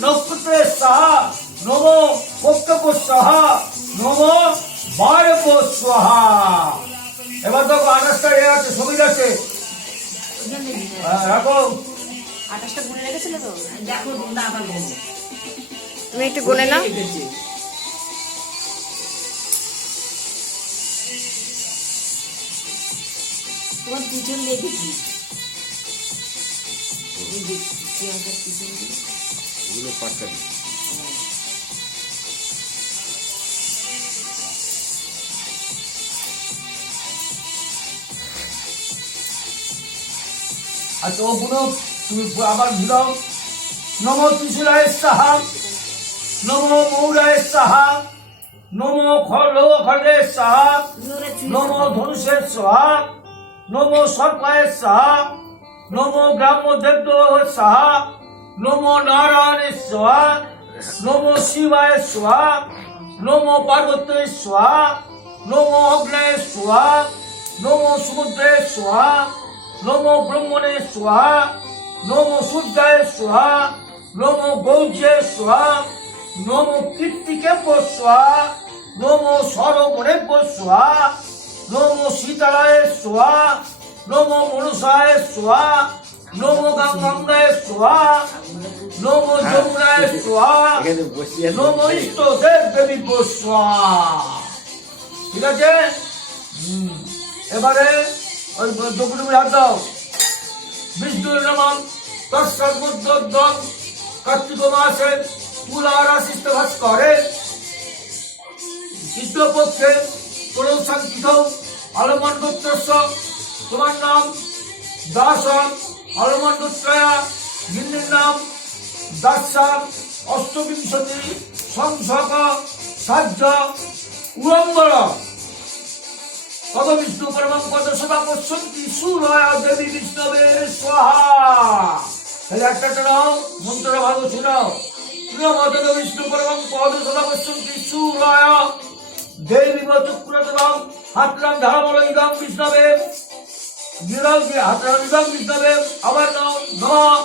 নক্ষত্রে সাহা নম পক্ষপ সাহা নম বায়ব স্বাহা। এবার দেখো 28টা এ আছে, সবই আছে। রাখো 28টা গুনে রেখেছিল তো। দেখো না আবার বলবো। তুমি একটু গুনে নাও। তোমার পিছন দেখেছি, প্রিয়াঙ্কার পিছন দিয়ে ওগুলো পাটকারি। আচ্ছা ওগুলো তুমি আবার দিলাম। নম ত্রিশূলায় সাহা নম মৌরায় সাহা নম খড়ে সাহা নম ধনুষের সাহা নম সর্পায় সাহা নম গ্রাম্য দেব সাহা নম নারায়ণের সাহা নম শিবায় সাহা নম পার্বতের সাহা নম অগ্নেয় সাহা নম সমুদ্রের সাহা নম ব্রহ্মণে স্বাহা নম সূর্যায় স্বাহা নম গৌর্যে স্বাহা নম কীর্তিকে স্বাহা নম সরবণে স্বাহা নম সীতারায় স্বাহা নম মনসায় স্বাহা নম গঙ্গায় স্বাহা নম যমুনায় স্বাহা নম ইষ্টদেব দেবী স্বাহা। ঠিক আছে, এবারে ওই ডকুটুকুরি হাত দাও। বিষ্ণুর নাম তৎসর্বুদ্ধম কার্তিক মাসে তুলা রাশিতে ভাস করে কৃষ্ণপক্ষে প্রশান্তিত আলমণ্ডত্রস্য তোমার নাম দাসম আলমণ্ডত্রয়া গিন্নির নাম দাসাম অষ্টবিংশতি সংসক সাহ্য উড়ম্বর পদ বিষ্ণু পরমং পদ সদা পশ্যন্তি সুরয়া দেবী বিষ্ণবে স্বাহা। তাহলে একটা নাও মন্ত্র ভালো শোনাও। প্রিয়মদ বিষ্ণু পরমং পদ সদা পশ্যন্তি সুরয়া দেবী চক্রতম হাতরাম ধারমল ইদম বিষ্ণবে বিরল হাতরাম ইদম বিষ্ণবে। আবার নাও নমঃ